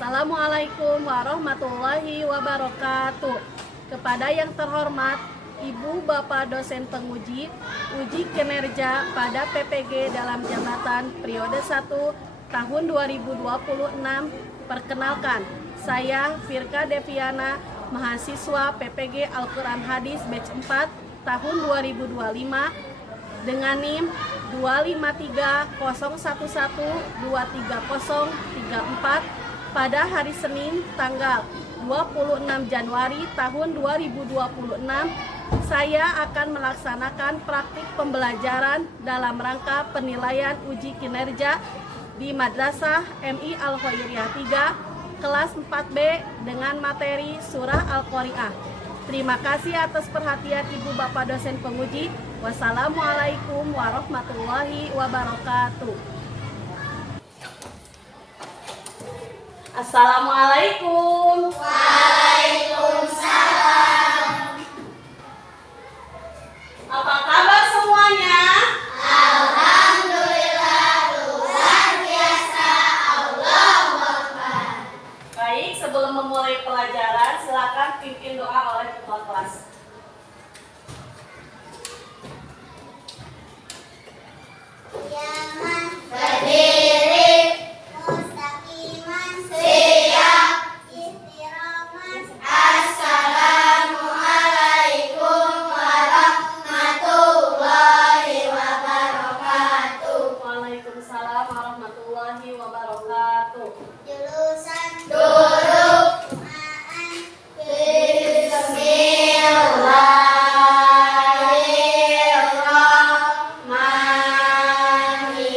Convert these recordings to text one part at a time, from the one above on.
Assalamualaikum warahmatullahi wabarakatuh. Kepada yang terhormat Ibu Bapak dosen penguji uji kinerja pada PPG dalam jabatan periode 1 tahun 2026. Perkenalkan, saya Firka Deviana, mahasiswa PPG Al-Quran Hadis batch 4 tahun 2025 dengan NIM 25301123034 pada hari Senin tanggal 26 Januari tahun 2026. Saya akan melaksanakan praktik pembelajaran dalam rangka penilaian uji kinerja di Madrasah MI Al-Khairiyah 3 kelas 4B dengan materi surah Al-Qari'ah. Terima kasih atas perhatian Ibu Bapak dosen penguji. Wassalamualaikum warahmatullahi wabarakatuh. Assalamualaikum. Waalaikumsalam. Apa kabar semuanya? Alhamdulillah, luar biasa. Allahu Akbar. Baik, sebelum memulai pelajaran, silakan pimpin doa oleh ketua kelas. Qiyaman berdiri, mustaqiman siap, istirahat. Assalamualaikum warahmatullahi wabarakatuh. Waalaikumsalam warahmatullahi wabarakatuh. Julusan duduk. Bismillahirrahmanirrahim.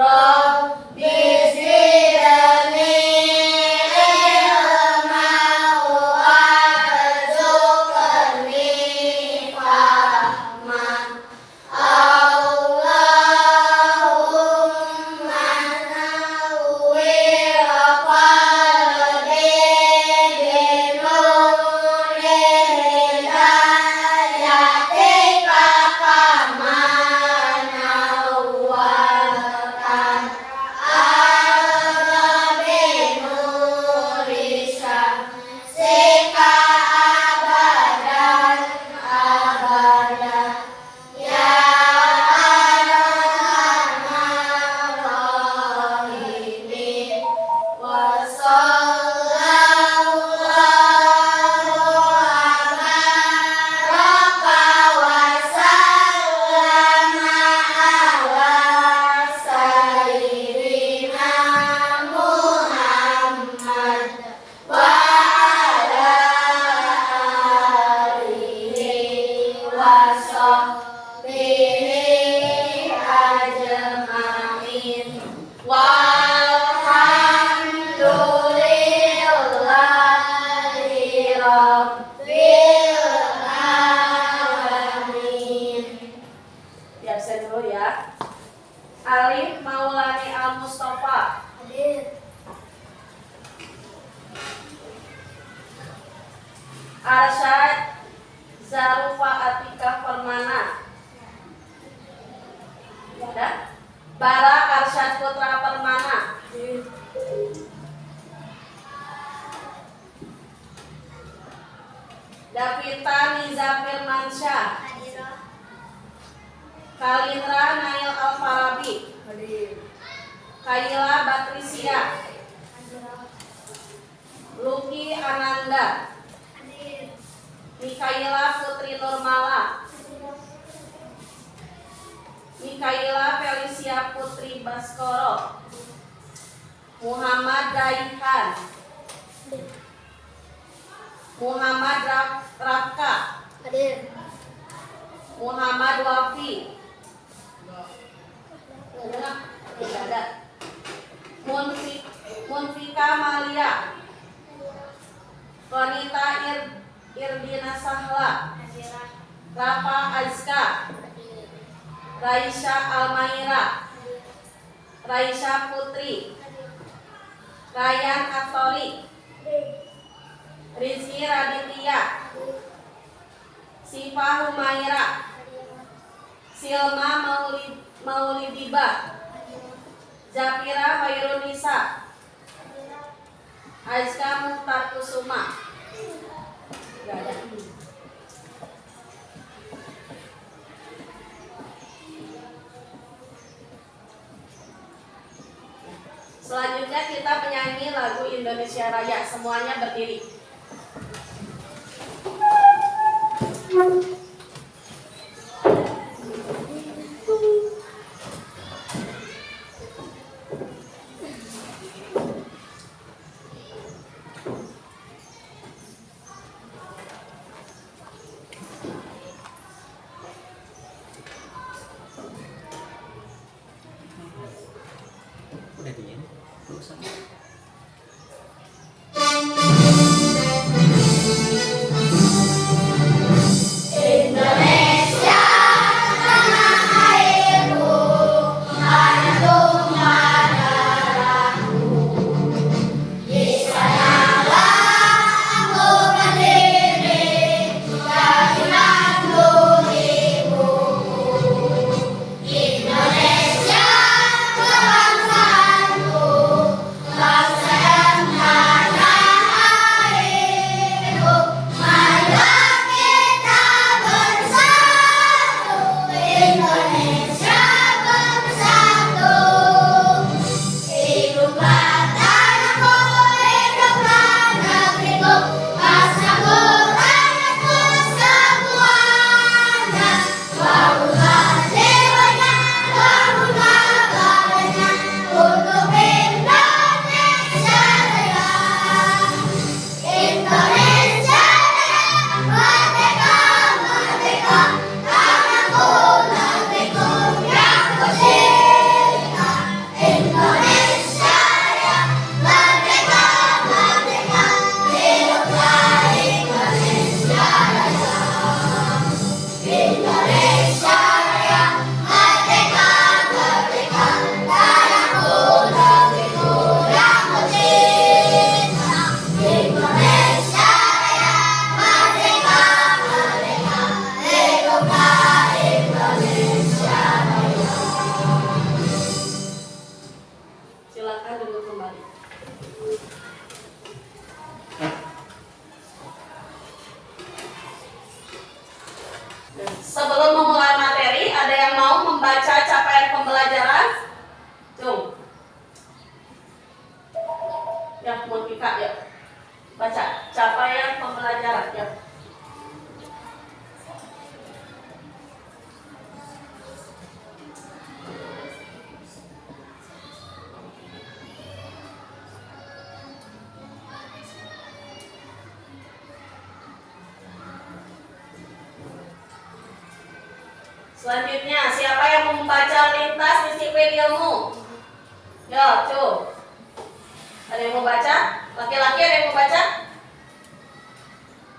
Rabbi zidni ilma warzuqni fahma. Allahumma nawwir qalbi binuri hidayatika kama nawwartan arda binuri syamsika abadan abada. Ya arhamar rahimin. Wa sallallahu baraka wa sallama ala sayyidina Muhammad wa ala alihi wa sahbihi ajma'in. Walhamdulillahi rabbil alamin. Di absen dulu ya. Alif Maulani Al Mustafa. Hadir. Arsyad Zarufa Atika Permana. Ada. Bara Arsyad Putra Permana. Davita Niza Firmansyah. Hadirah. Kalindra Nail Alfarabi. Kaila Batrisia. Hadirah. Luki Ananda. Hadir. Mikaila Putri Nurmala. Mikaila Felicia Putri Baskoro. Muhammad Daihan. Muhammad Raka. Hadir. Muhammad Wafi. Tidak ada. Munfika Malia. Konita Irdina Sahla. Hadirah. Rafa Azka. Hadir. Raisya Almaira. Raisya Putri. Ryan Atori. Rizky Raditya. Siva Humaira. Silma Maulidiba. Zafira Hairunisa. Aizka Mukhtar Kusuma. Gak ada. Selanjutnya kita menyanyi lagu Indonesia Raya. Semuanya berdiri. Udah dingin, usah. Indonesia tanah airku, tanah darahku. Di sanalah aku berdiri, dalam ibuku. Indonesia kebangsaanku, Ya, Mutika ya. Baca capaian pembelajaran ya. Selanjutnya, siapa yang membaca lintas disiplin ilmu? Yo, coba. Ada yang mau baca? Laki-laki ada yang mau baca?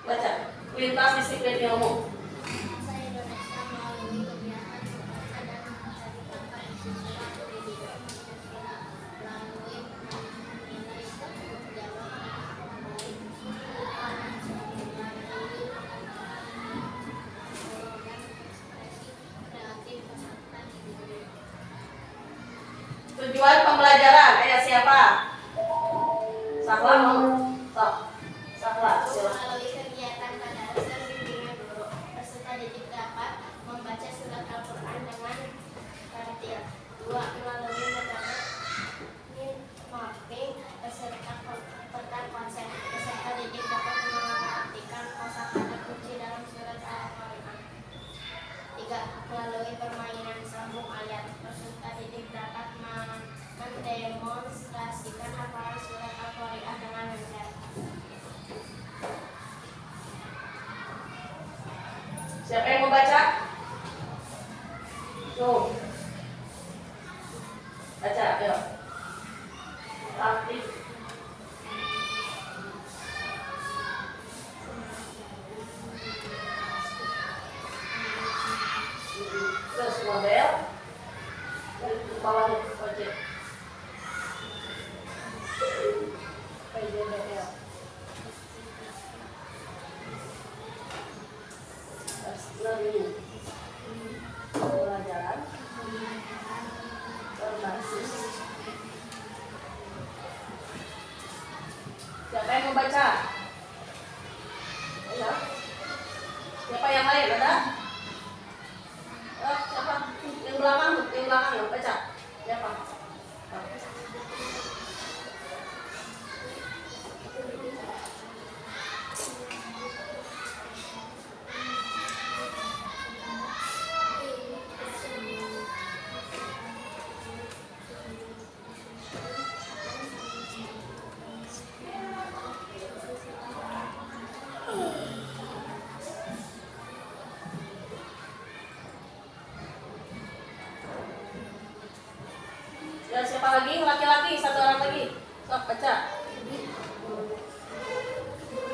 Baca. Lintas disiplin ilmu. Bangsa Indonesia melalui kegiatan membaca dan mencari fakta isi surat pendidikan Pancasila melalui penambahan nilai tanggung jawab dan baik kepada melalui program ekspresi kreatif peserta didik. Tujuan pembelajaran, siapa? Sahla mau? Sok. Sahla, silakan. Melalui kegiatan pada dasar bimbingan guru, peserta didik dapat membaca surat Al-Quran dengan tertil. 2. Melalui metode mind mapping beserta peta konsep, peserta didik dapat mengartikan kosakata kunci dalam surat Al-Quran. 3. Melalui permainan sambung ayat, peserta didik dapat mendemonstrasikan hafalan surat Al-Qari'ah dengan lancar. Siapa yang mau baca? Tuh. Baca, ayo. Aktif. Terus model. Dan bawahnya ojek. PJBL. Learning. Pembelajaran berbasis. Siapa yang mau baca? Ayo. Siapa yang lain? Ada? Siapa? Yang belakang yang baca. Siapa? Ya, siapa lagi? Laki-laki, satu orang lagi. Sok, baca.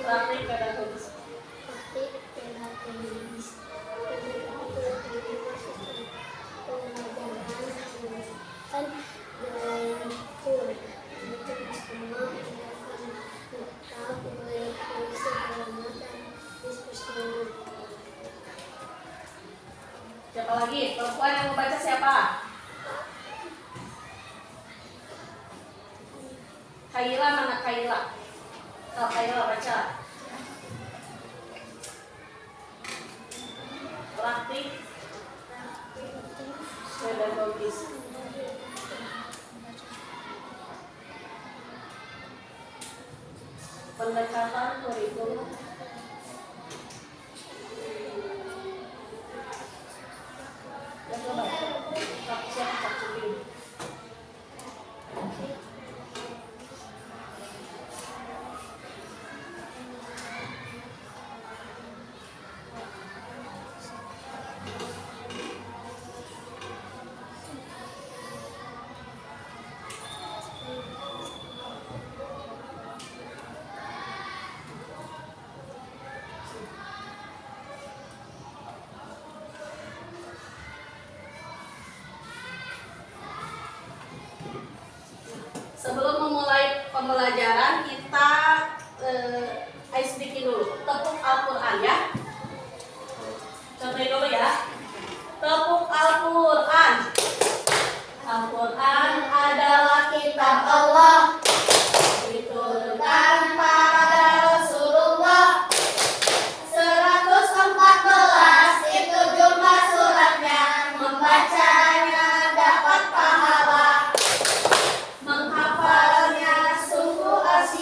Praktik pedagogis. Praktik pedagogis. Pembelajaran beratur untuk semua tindakan tetap berfungsi alamat dan diskusi. Siapa lagi? Perempuan yang membaca siapa? Kaila, mana Kaila? Oh, Kaila baca. Praktik pedagogis. Pendekatan kurikulum. Ya, coba. Siapa Cipin? Sebelum memulai pembelajaran kita ice breaking dulu. Tepuk Al-Quran ya. Contohin dulu ya. Tepuk Al-Quran. Al-Quran adalah kitab Allah, diturunkan pada Rasulullah. 114 itu jumlah suratnya. Membacanya dapat pahala, menghafalnya sungguh asyik.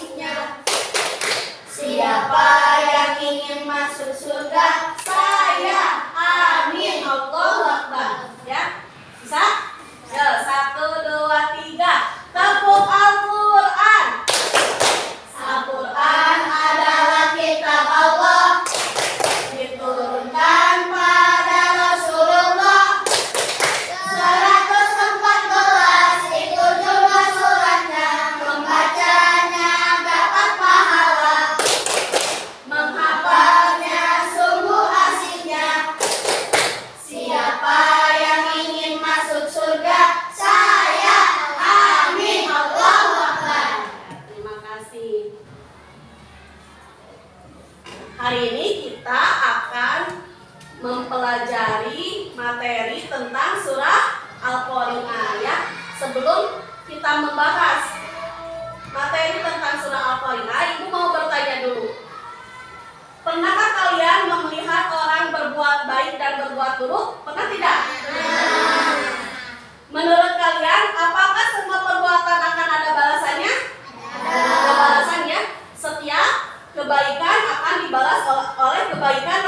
sebelum kita membahas materi tentang surah Al-Qari'ah, Ibu mau bertanya dulu. Pernahkah kalian melihat orang berbuat baik dan berbuat buruk? Pernah tidak? Menurut kalian, apakah semua perbuatan akan ada balasannya? Ada balasannya. Setiap kebaikan akan dibalas oleh kebaikan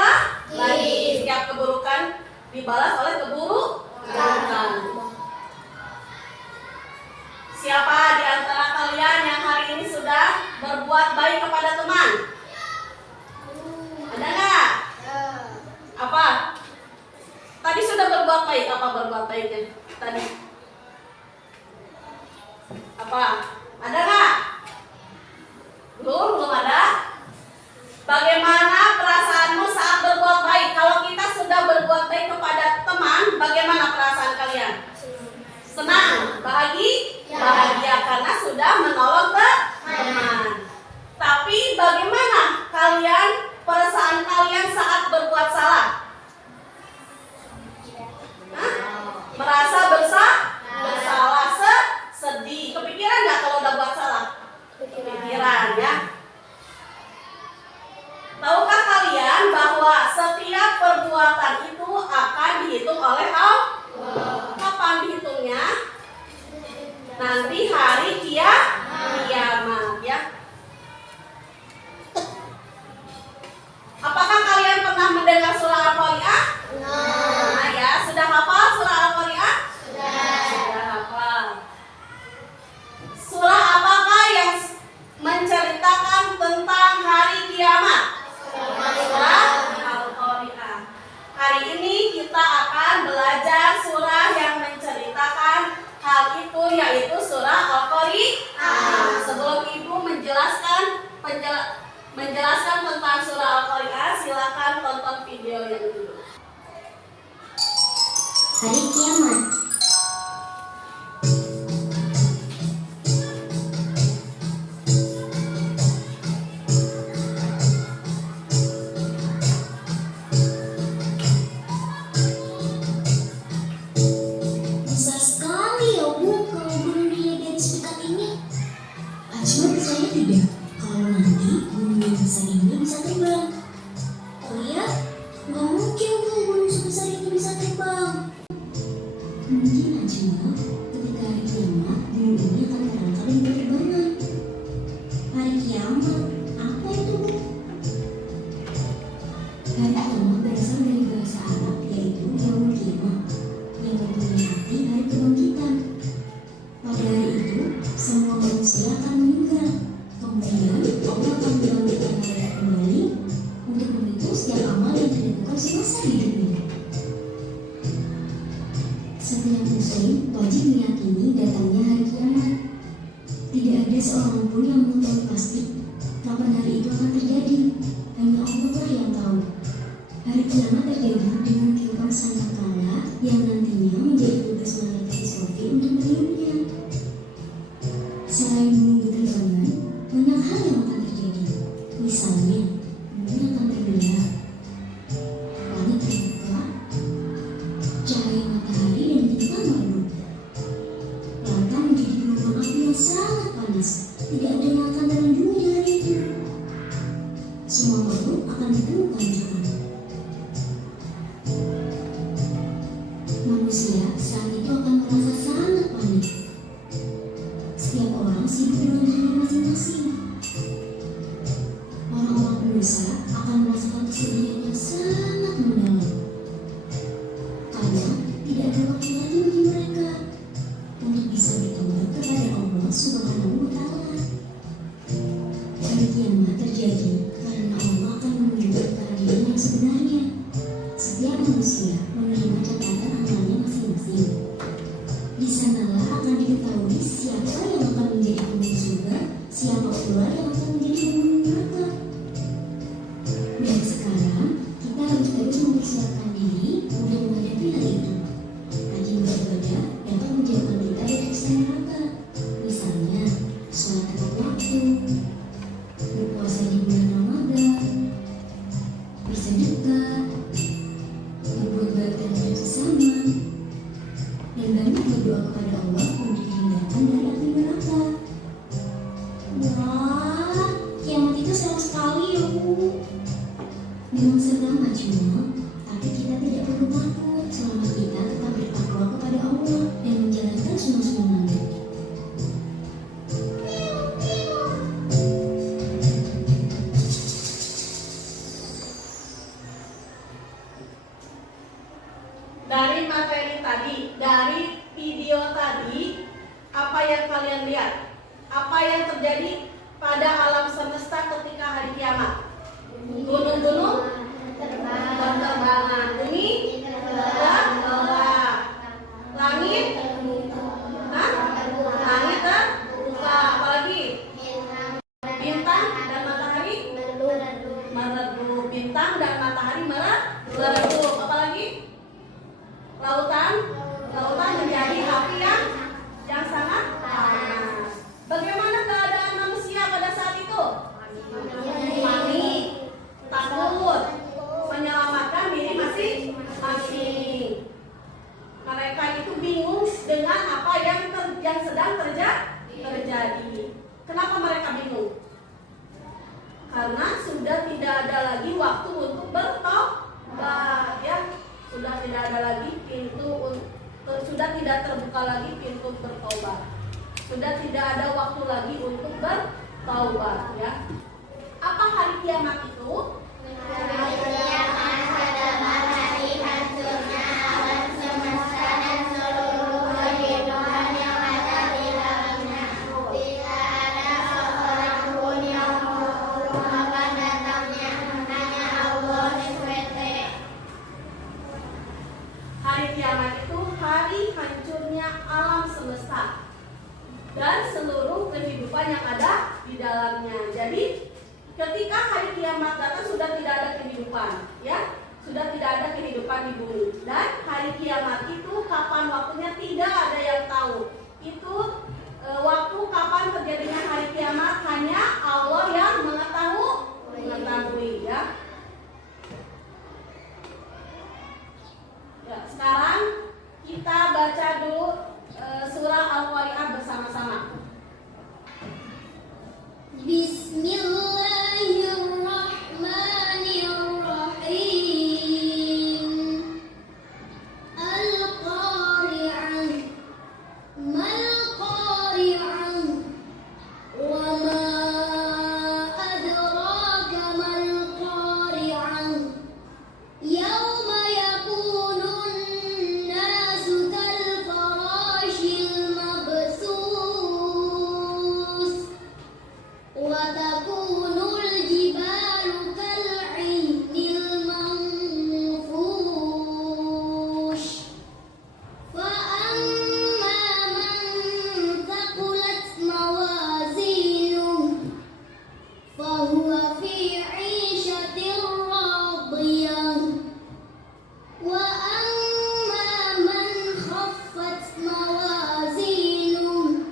lagi. Setiap keburukan dibalas oleh keburukan. Siapa di antara kalian yang hari ini sudah berbuat baik kepada teman? Ada nggak? Apa? Tadi sudah berbuat baik. Apa berbuat baiknya tadi? Apa? Ada nggak? Belum ada. Bagaimana perasaanmu saat berbuat baik? Kalau kita sudah berbuat baik kepada teman, bagaimana perasaan kalian? Senang, bahagia karena sudah menolong teman. Tapi bagaimana perasaan kalian saat berbuat salah? Merasa bersalah, sedih. Kepikiran nggak kalau udah buat salah? Kepikiran ya. Tahukah kalian bahwa setiap perbuatan itu akan dihitung oleh Allah? Kapan dihitungnya? Nanti hari kiamat ya. Apakah kalian pernah mendengar surah Al-Qari'ah? Nah ya, sudah hafal surah Al-Qari'ah? Sudah hafal. Surah apakah yang menceritakan tentang hari kiamat? Surah Al-Qari'ah. Hari ini kita akan belajar surah yang menceritakan hal itu, yaitu surah Al-Qari'ah. Sebelum Ibu menjelaskan tentang surah Al-Qari'ah, silakan tonton video yang dulu. Hari kiamat. Besar sekali ya Bu, kalau bunuh dia dari sedekat ini. Ajma percaya tidak kalau nanti bunuh yang besar ini bisa terbang? Oh iya? Nggak mungkin Bu, bunuh sebesar itu bisa terbang. Mungkin Ajma, ketika hari kiamat, bunuh ini akan terangkat dan berterbangan. Hari kiamat, apa itu Bu? Hari kiamat berasal dari bahasa Arab, yaitu yaumul qiyamah, yang mempunyai arti hari kebangkitan. Pada hari itu, semua manusia akan meninggal. Kemudian Allah akan membangkitkan mereka kembali untuk menghitung setiap amal yang dilakukan semasa hidupnya. Setiap muslim wajib meyakini datangnya hari kiamat. Tidak ada seorang pun yang mengetahui pasti kapan hari itu akan terjadi. Hanya Allah lah yang tahu. Hari kiamat terjadi dengan tiupan sangkakala yang nantinya menjadi tugas malaikat Israfil untuk meniupnya. Selain menunggu terbangan, banyak hal yang akan terjadi. Misalnya, bumi akan terbelah, langit terbuka, cahaya matahari dan bintang meredup. Lautan menjadi gelombang api yang sangat panas. Tidak ada yang akan terlindungi di hari itu. Semua makhluk akan ditemukan juga. Manusia saat itu akan merasa sangat panik. Setiap orang sibuk dengan dirinya masing-masing. Orang-orang pendosa akan merasakan kesedihan yang sangat mendalam, karena tidak ada waktu lagi bagi mereka untuk bisa bertobat kepada Allah Subhanahu wa Ta'ala. Hari kiamat terjadi karena Allah akan menunjukkan keadilan yang sebenarnya. Setiap manusia menerima catatan amalnya masing-masing. Di sanalah akan diketahui siapa yang akan menjadi penghuni surga, siapa pula yang akan menjadi penghuni neraka. Dan sekarang kita harus terus mempersiapkan diri untuk menghadapi hal itu. Rajin beribadah dapat menjauhkan kita dari siksa neraka. Misalnya, sholat tepat waktu, berpuasa di bulan Ramadan, yang kalian lihat? Apa yang terjadi pada alam semesta ketika hari kiamat? Gunung-gunung berterbangan, bumi bergerak, langit, langit terbuka, apalagi bintang dan matahari meredup, bintang dan matahari meredup, apalagi lautan menjadi api yang sangat panas. Bagaimana keadaan manusia pada saat itu? Panik, takut, menyelamatkan diri masing-masing. Mereka itu bingung dengan apa yang sedang terjadi. Kenapa mereka bingung? Karena sudah tidak ada lagi waktu untuk bertobat, ya. Sudah tidak ada lagi sudah tidak terbuka lagi pintu bertobat. Sudah tidak ada waktu lagi untuk bertaubat, ya. Apa hari kiamat itu? Hari kiamat adalah hari hancurnya alam semesta dan seluruh kehidupan yang ada di dalamnya. Tidak ada seorang pun yang tahu kapan datangnya, hanya Allah SWT. Hari kiamat itu hari hancurnya alam semesta dan seluruh kehidupan yang ada di dalamnya. Jadi ketika hari kiamat datang sudah tidak ada kehidupan, ya, sudah tidak ada kehidupan di bumi. Dan hari kiamat itu kapan waktunya tidak ada yang tahu. Itu waktu kapan terjadinya hari kiamat hanya Allah yang mengetahui, ya. Ya, sekarang kita baca dulu surah Al-Qari'ah bersama-sama. Bismillahirrahmanirrahim. Al-Qari'ah. Mal Qari'ah. Wa ma adraka mal Qari'ah. Yauma yakunun nasu kal farashil mabsus wa takunul jibalu kal 'ihnil manfush fa amma man thaqulat mawazinuhu fa huwa fi 'ishatin radiyah wa amma man khaffat mawazinuhu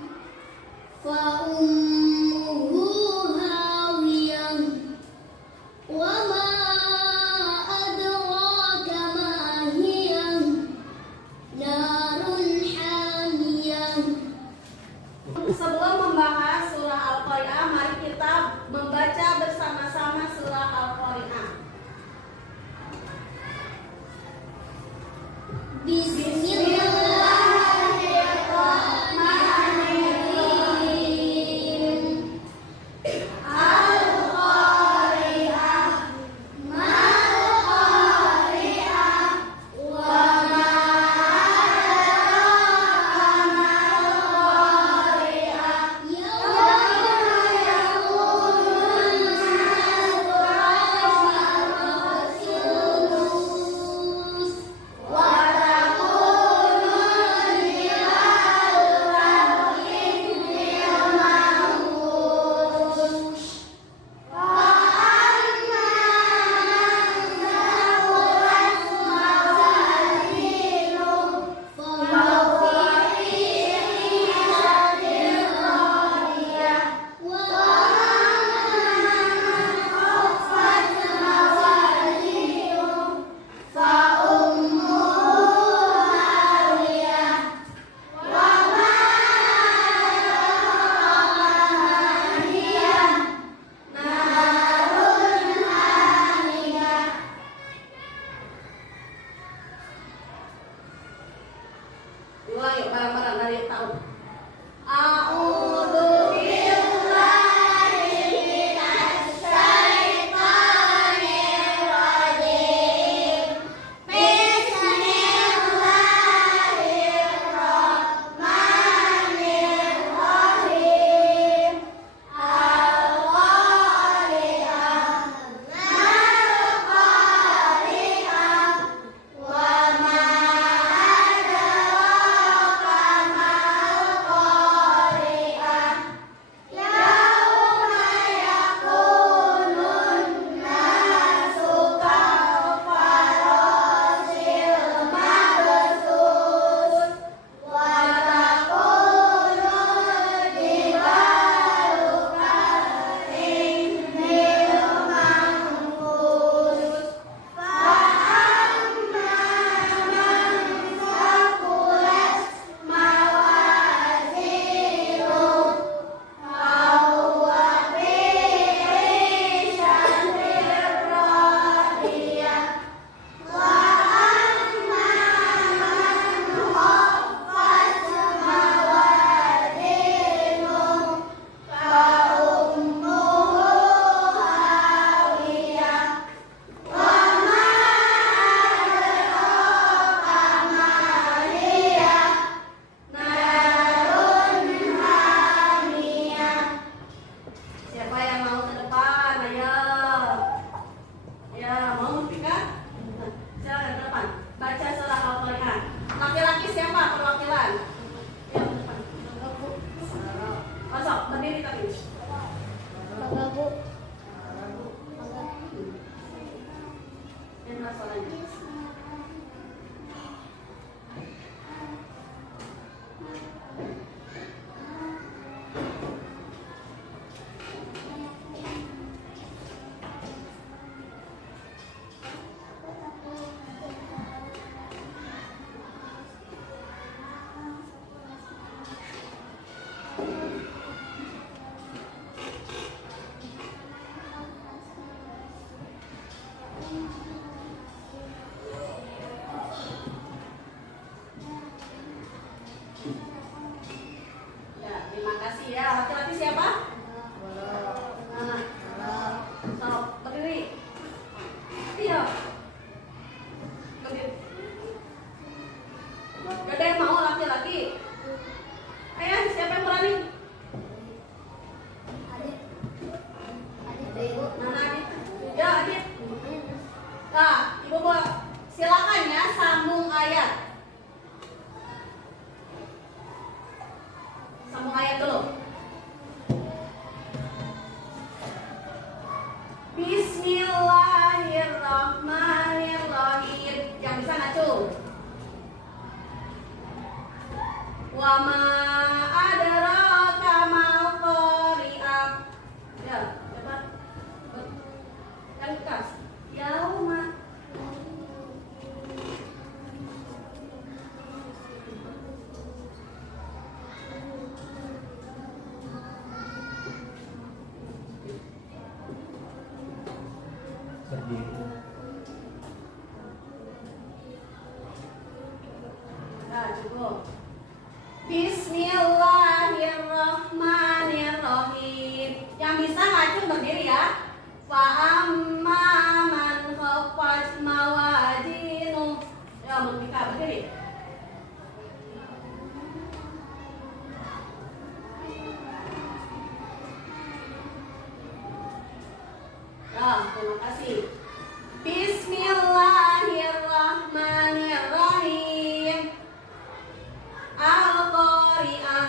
fa ummuhu hawiyah wa ma adraka ma hiya narun hamiyah. Sebelum membahas surah Al-Qari'ah, mari kita membaca bersama-sama surah Al-Qari'ah. Bismillahirrahmanirrahim. Al-Qari'ah. Mal-Qari'ah. Wa ma adraka mal-Qari'ah. Yauma yakunun nasu berdiri tadi. Mangga Bu. Yang masalahnya. Ya, terima kasih ya. Laki-laki siapa? Nah, stop, berdiri. Iya. Berdiri. Gak ada yang mau laki-laki. Ayo, siapa yang berani? Mana Adit? Ya, Adit. Nah, Ibu silakan ya sambung ayat. Sambung ayat dulu. Bismillahirrahmanirrahim. Yang bisa ngacung. Wa ma adraka mal qari'ah. Ya, cepat. Yang keras. Yauma. Berdiri. Nah, cukup. Bismillahirrahmanirrahim. Yang bisa ngacung berdiri ya. Fa amma man khaffat mawazinu. Ya, Mika berdiri. Ya, terima kasih. Bismillahirrahmanirrahim. Al-Qari'ah.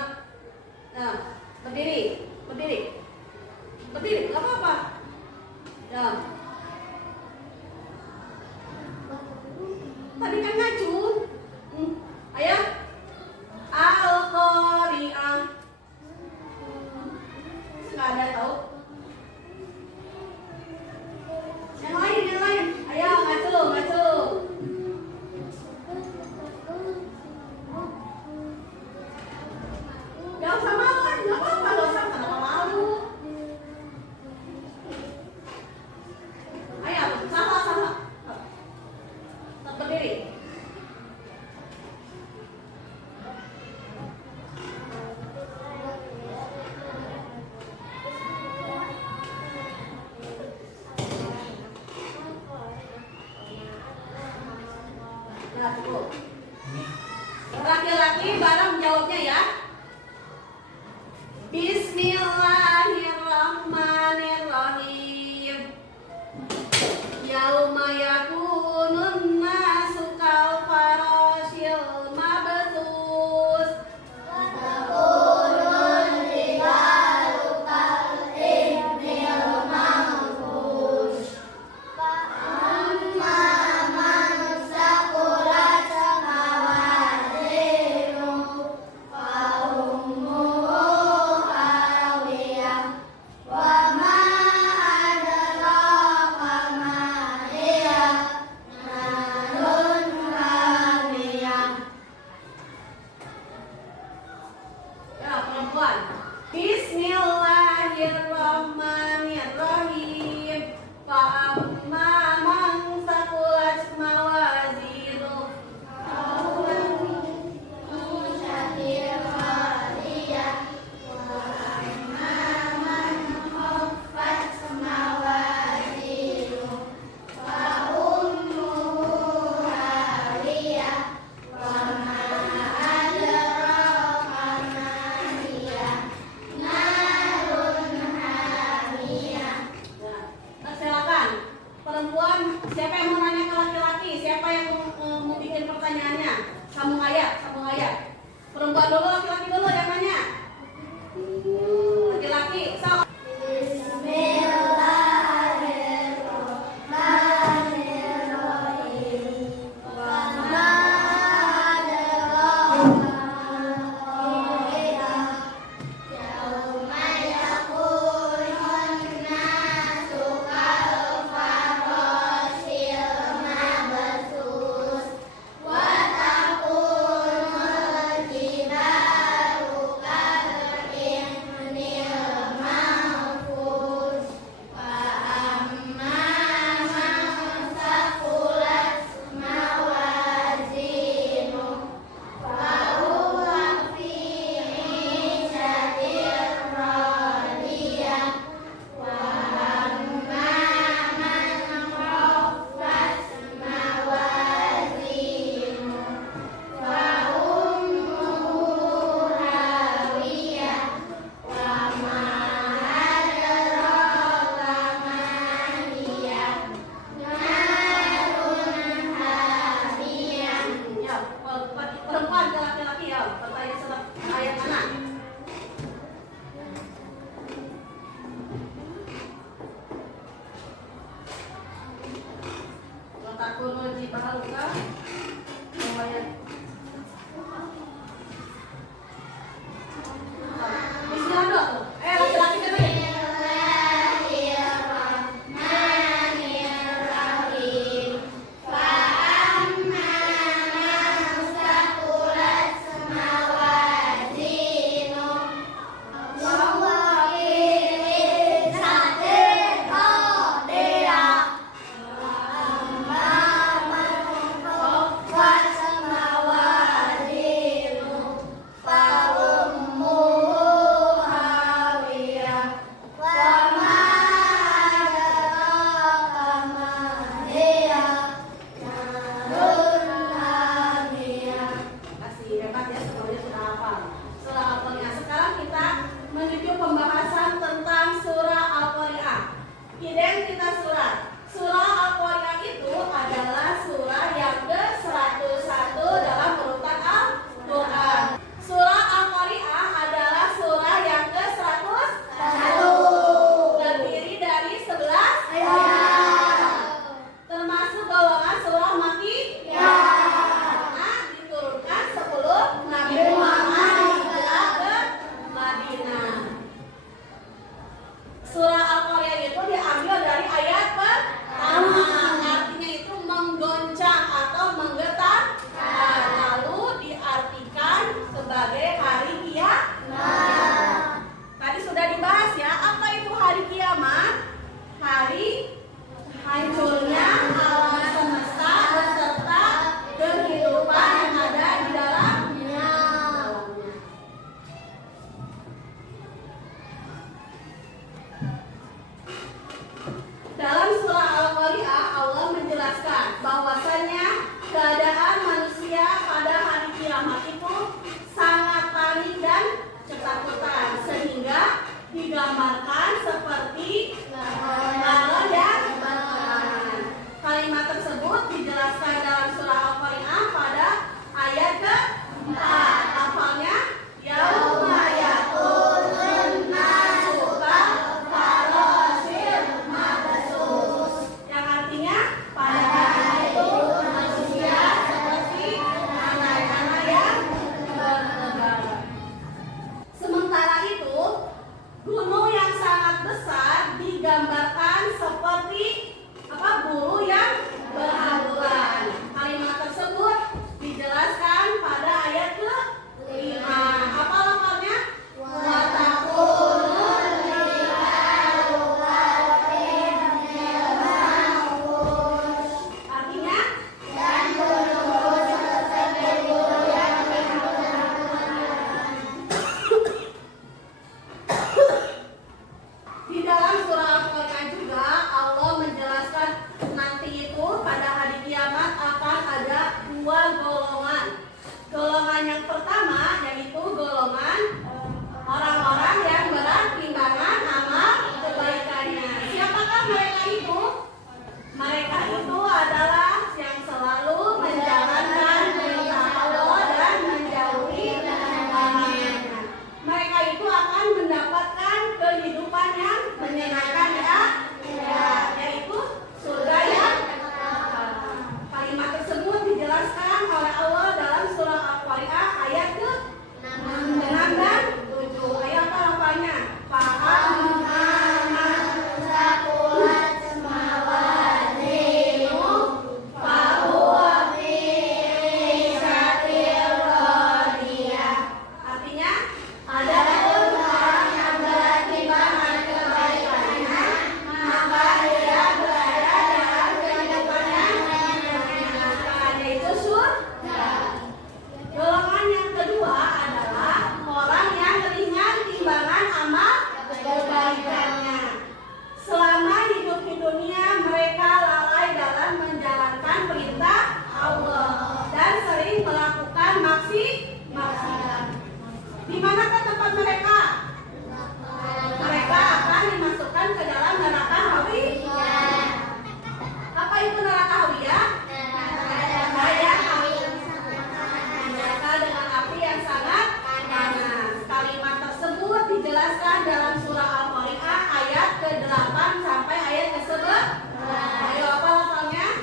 Nah, berdiri, berdiri. Berdiri, enggak apa-apa. Ya. Tadi kan ngacung. Ayo. Al-Qari'ah. Enggak ada tahu. Yang lain. Ayo, ngacung. Gak usah malu kan, gak apa-apa, gak usah kenapa malu. Ayo, salah. Tetap berdiri. Nah, cukup. Laki-laki bareng jawabnya ya. Bismillahirrahmanirrahim. Yauma yakunun nasu kal farashil mabthus. Ya, perempuan. Bismillahirrahmanirrahim. Fa amma man saqulat mawazinuh. Nah, silakan. Perempuan, siapa yang mau nanya ke laki-laki? Siapa yang mau bikin pertanyaannya? Sambung ayat. Perempuan dulu, laki-laki dulu yang nanya. laki-laki. Sok. dijelaskan dalam surah Al-Qari'ah ayat ke-8 sampai ayat ke-11. Ayo apa lafalnya?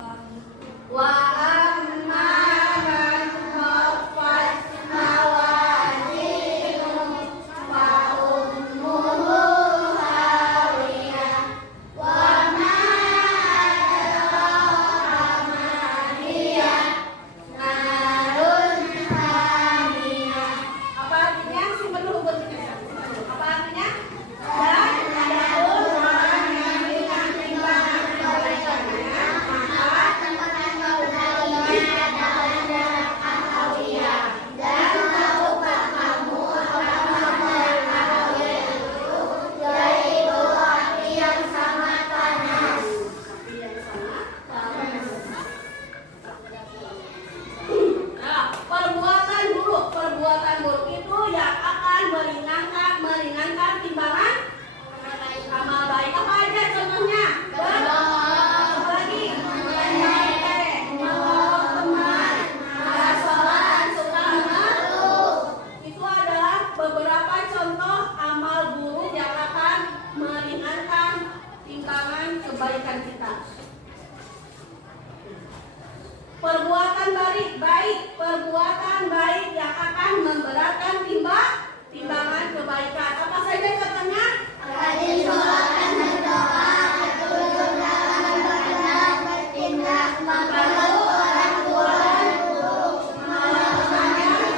Wa amma man khaffat mawazinuhu fa ummuhu hawiyah wa ma adraka ma hiya narun hamiyah. Apa artinya? Simpen dulu buat kita. Apa artinya? Dan adapun orang yang dengan timbangan kebaikannya, maka dan tahukah kamu api yaitu api yang sangat panas. Api yang sangat panas. Nah, perbuatan buruk itu yang akan meringankan timbangan amal baik. Apa aja contohnya? Apa lagi? Menolong teman, malas sholat, suka mengeluh. Itu adalah beberapa contoh amal buruk yang akan meringankan timbangan kebaikan kita. Perbuatan baik yang akan memberatkan timbangan kebaikan. Apa saja contohnya? Rajin sholat dan berdoa, jujur dalam beribadah, bertindak membantu orang tua dan guru, menolong temannya,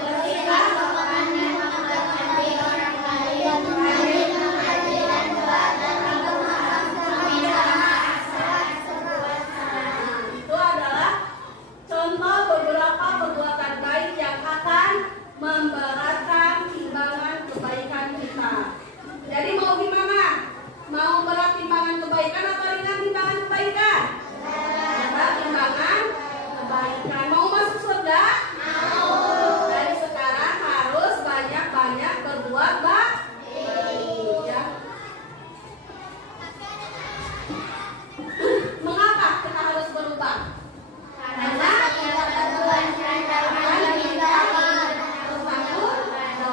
bersikap sopannya, menghormati orang lain, rajin mengaji dan belajar agama, bersama akhlak sebuah salah. Itu adalah contoh beberapa perbuatan baik yang akan memberatkan timbangan kebaikan kita. Jadi mau gimana? Mau berat timbangan kebaikan atau ringan timbangan kebaikan? Berat timbangan kebaikan. Mau masuk surga? Mau. Dari sekarang harus banyak-banyak berbuat baik. Ya. Mengapa kita harus berubah? Karena kita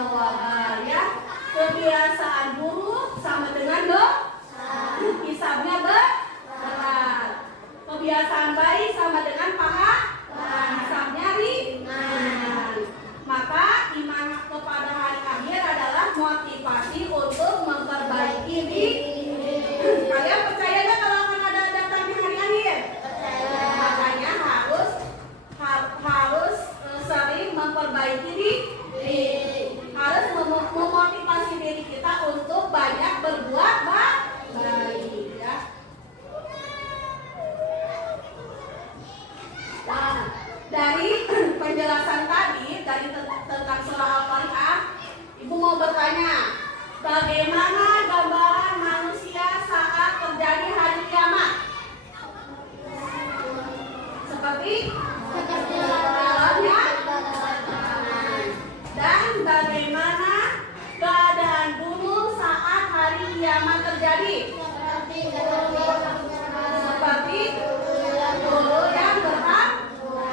berbuatkan ya, kebiasaan buruk sama dengan hisabnya berat. Kebiasaan baik sama dengan hisabnya ringan. Maka iman kepada hari akhir adalah motivasi untuk memperbaiki diri. Kalian percaya nggak kalau akan ada datangnya hari akhir? Makanya harus sering memperbaiki diri, harus memotivasi diri kita untuk banyak berbuat baik, ya. Nah, dari penjelasan tadi tentang surah Al-Qari'ah, Ibu mau bertanya, bagaimana gambaran manusia saat terjadi hari kiamat? Seperti dalamnya. Dan bagaimana keadaan gunung saat hari kiamat terjadi? Seperti guru yang bertakwa.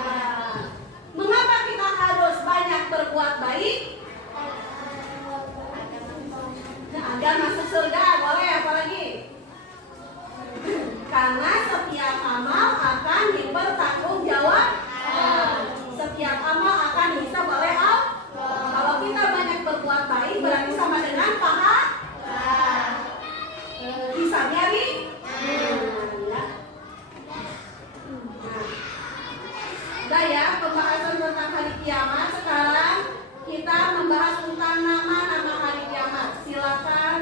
Mengapa kita harus banyak berbuat baik? Agar masuk surga, boleh apalagi? Karena setiap amal akan dipertanggungjawabkan. Setiap amal akan dihisab oleh Allah. Kalau kita banyak berbuat baik berarti sama dengan hisabnya ringan. Udah ya pembahasan tentang hari kiamat. Sekarang kita membahas tentang nama-nama hari kiamat. Silakan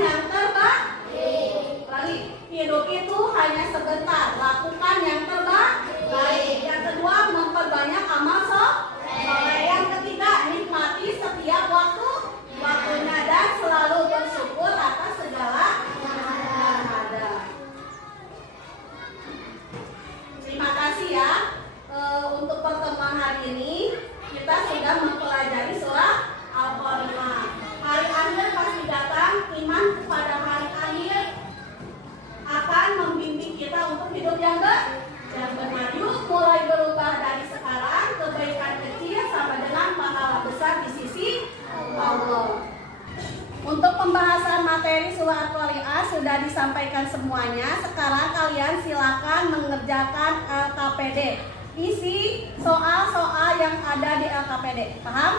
yang terbaik. Lagi, hidup itu hanya sebentar. Lakukan yang terbaik. Yang kedua, memperbanyak amal soleh. Yang ketiga, nikmati setiap waktunya dan selalu bersyukur atas segala yang ada. Terima kasih ya. Untuk pertemuan hari ini kita sudah mempelajari surah Al-Qari'ah. Hari akhir pasti datang. Iman kepada hari akhir akan membimbing kita untuk hidup yang benar. Yuk mulai berubah dari sekarang. Kebaikan kecil sama dengan pahala besar di sisi Allah. Untuk pembahasan materi surah Al-Qari'ah sudah disampaikan semuanya. Sekarang kalian silakan mengerjakan LKPD. Isi soal-soal yang ada di LKPD. Paham?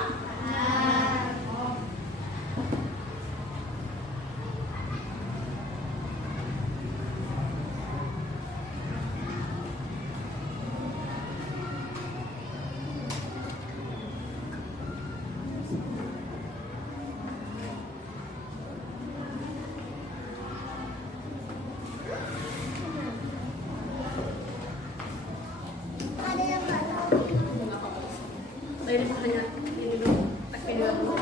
Dari hanya ini dulu, tes video dulu.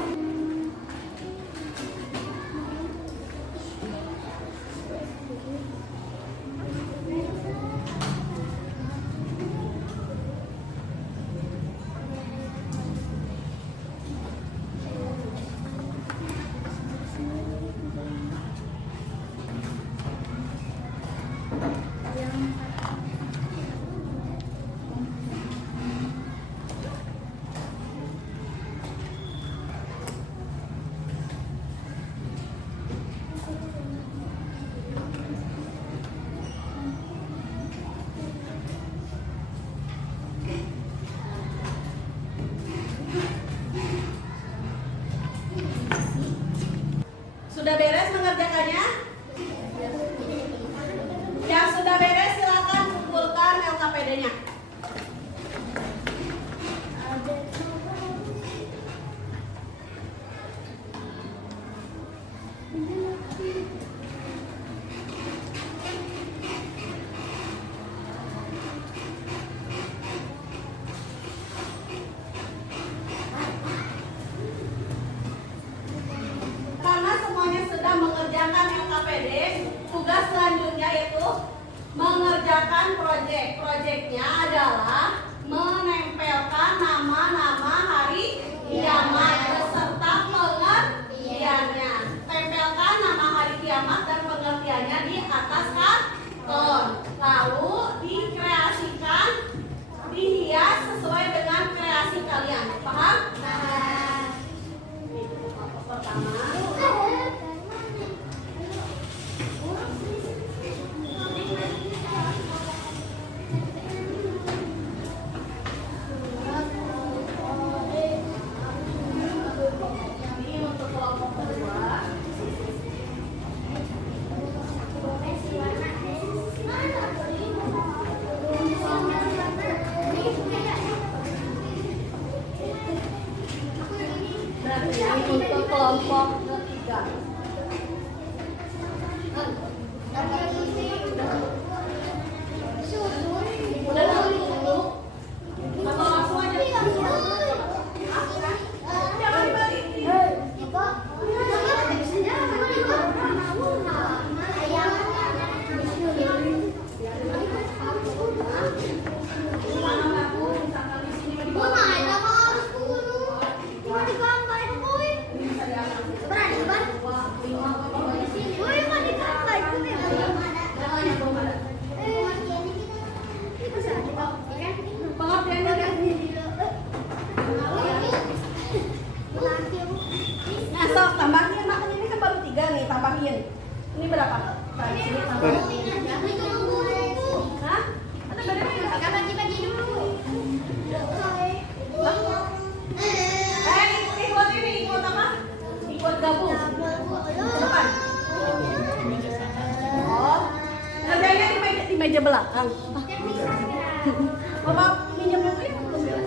Sudah beres mengerjakannya? Yang sudah beres silakan kumpulkan LKPD-nya. Karena semuanya sudah mengerjakan LKPD, tugas selanjutnya yaitu mengerjakan proyek. Proyeknya adalah menempelkan nama-nama hari kiamat beserta pengertiannya. Tempelkan nama hari kiamat dan pengertiannya di atas karton. Lalu dikreasikan, dihias sesuai dengan kreasi kalian. Paham? Pertama. Ini untuk kelompok kedua. Berarti ini untuk kelompok ketiga. Udah dulu. Atau langsung aja. Jangan dibalik. Mana aku misalkan di sini mau dibawa. Ini bisa diangkat. Dua, lima, jangan yang belum ada. Pengertiannya kan? Nah, sok tambahin, makanya ini kan baru 3 nih, tambahin. Ini berapa? Nah, di sini tambahin. Hah? Ada bedanya nggak? Ikut ini, ikut apa? Ikut gabung. Ke depan. Oh, ngerjainnya di meja belakang. Bapak minjem yang ini belum ya?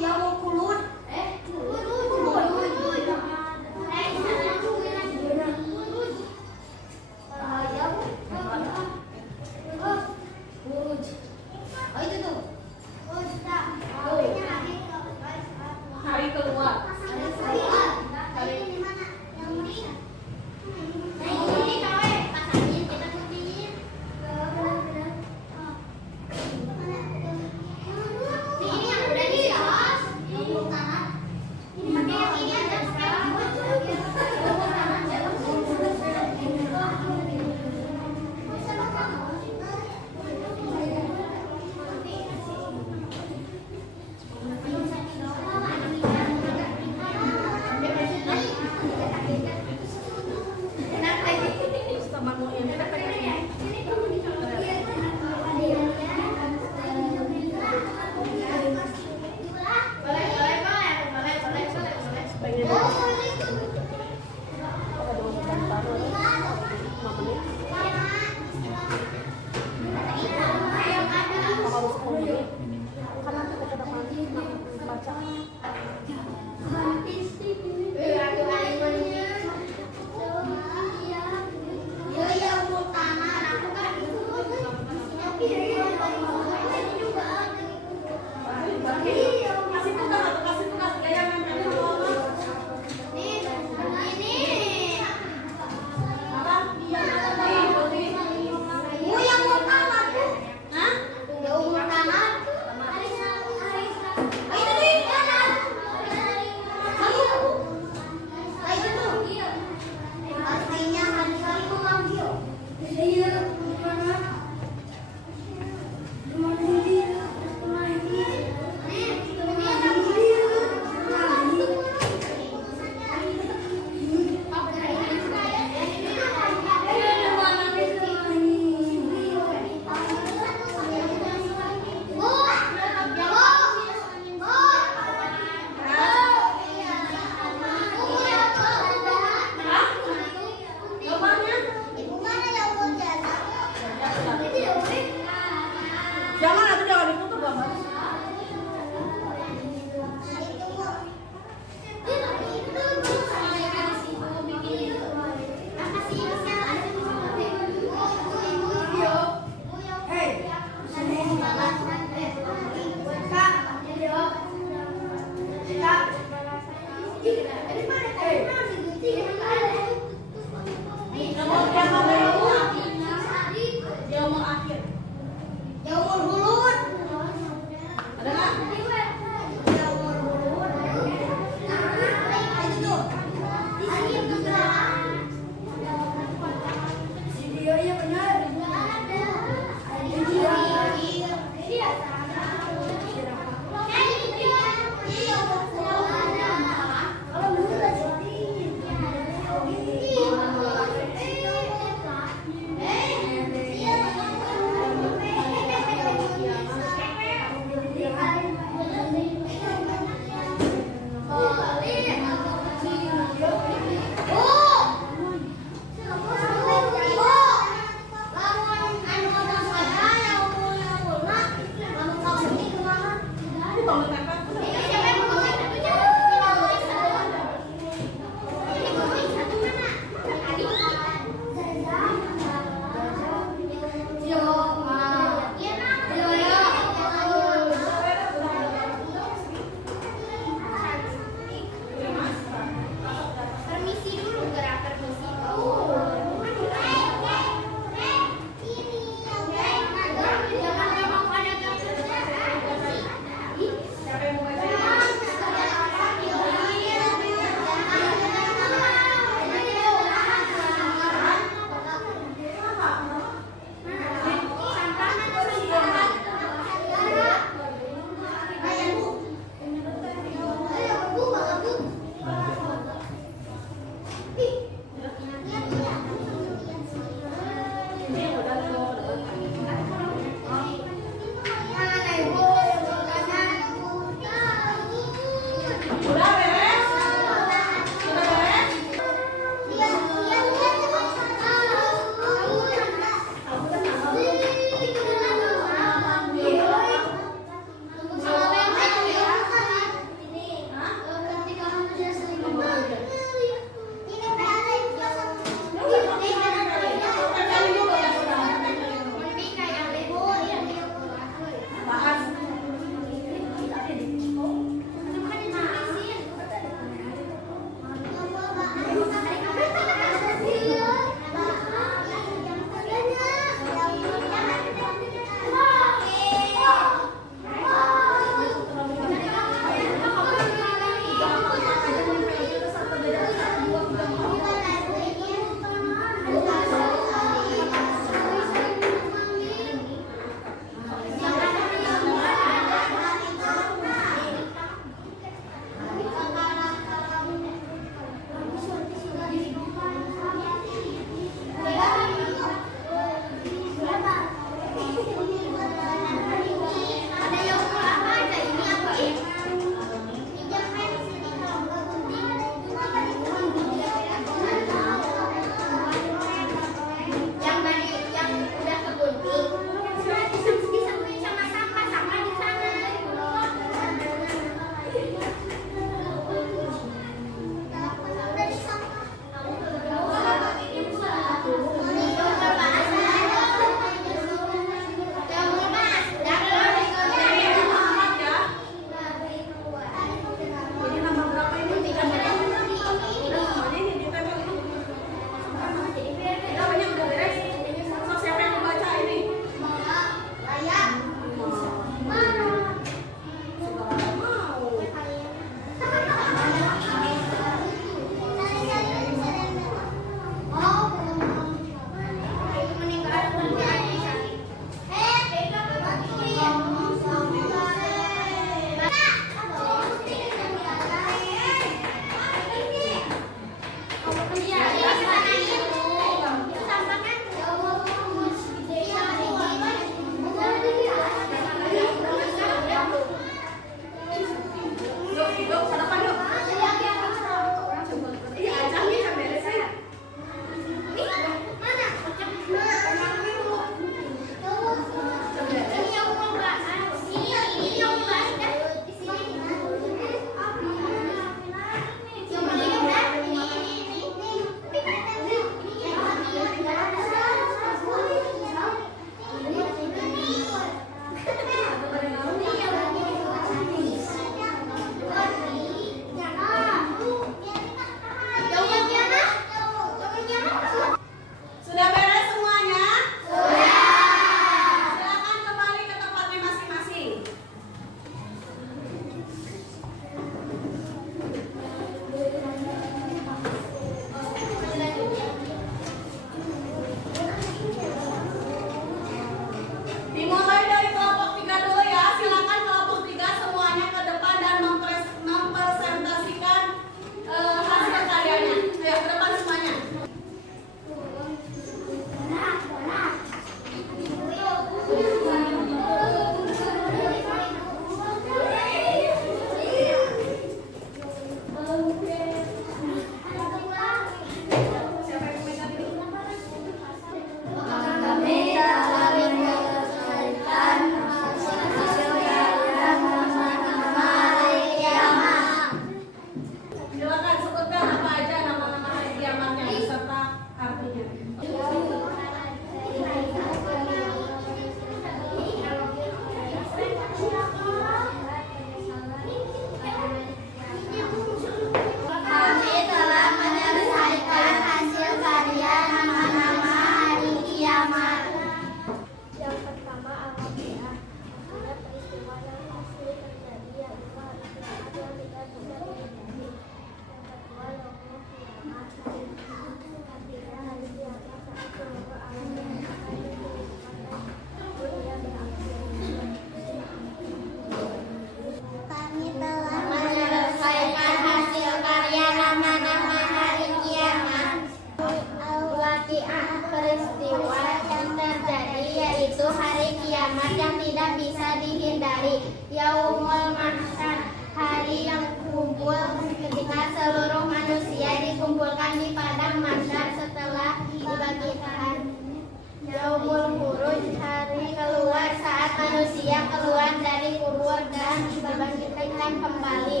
akan kembali.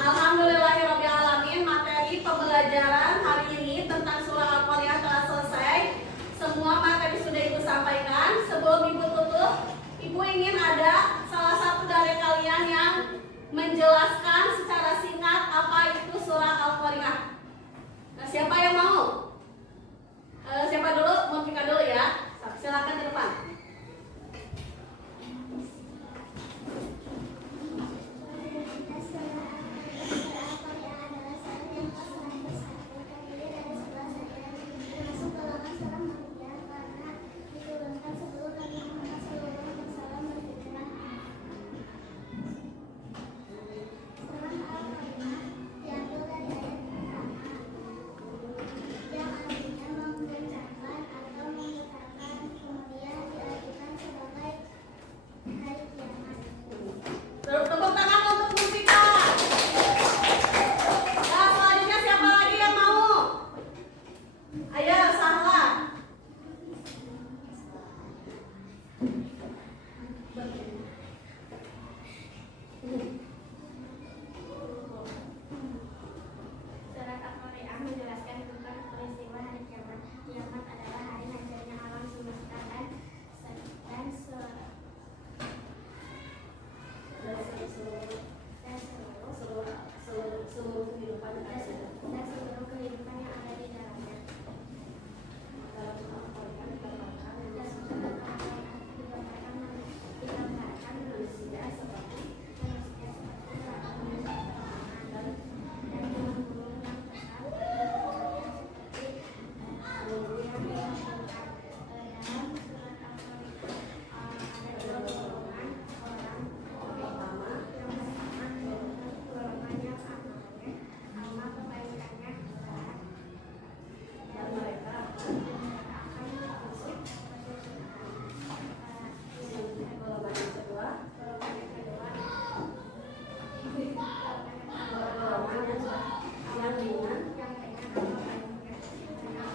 Alhamdulillahirrabbilalamin, materi pembelajaran hari ini tentang surah Al-Qari'ah telah selesai. Semua materi sudah Ibu sampaikan. Sebelum Ibu tutup, Ibu ingin ada salah satu dari kalian yang menjelaskan secara singkat apa itu surah Al-Qari'ah. Nah, siapa yang mau? Siapa dulu? Munfika dulu ya. Silakan ke depan. Tepuk tangan untuk Mustika. Nah, selanjutnya siapa lagi yang mau? Ayo, Sahla. Surat Al-Qari'ah menjelaskan tentang peristiwa hari kiamat. Kiamat adalah hari hancurnya alam semesta dan seluruh kehidupan yang ada di dalamnya. Digambarkan manusia seperti dan gunung-gunung yang besar seperti gunung yang dimaksudkan. Dalam surat Al-Qari'ah ada dua golongan orang. Yang pertama golongan yang amal kebaikannya berat dan mereka akan masuk Golongan yang kedua. golongan yang kedua Golongan yang ringan. yang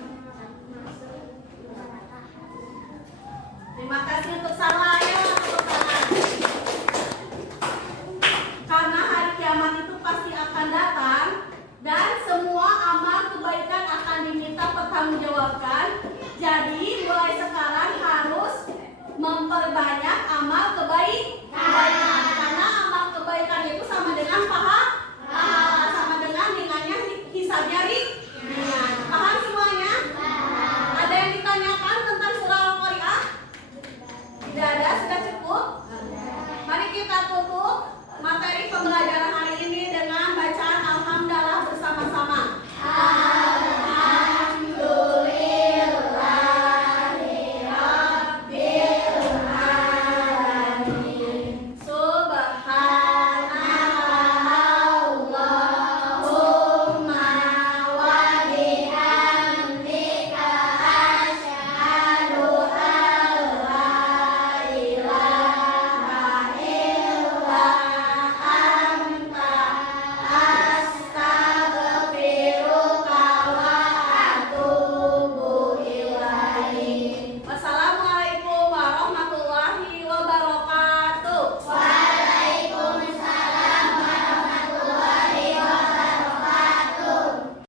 masuk neraka. Terima kasih untuk Sahla. Ayo, tepuk tangan. Karena hari kiamat itu pasti akan datang dan semua amal kebaikan akan diminta pertanggungjawabkan. Jadi mulai sekarang harus memperbanyak amal kebaikan.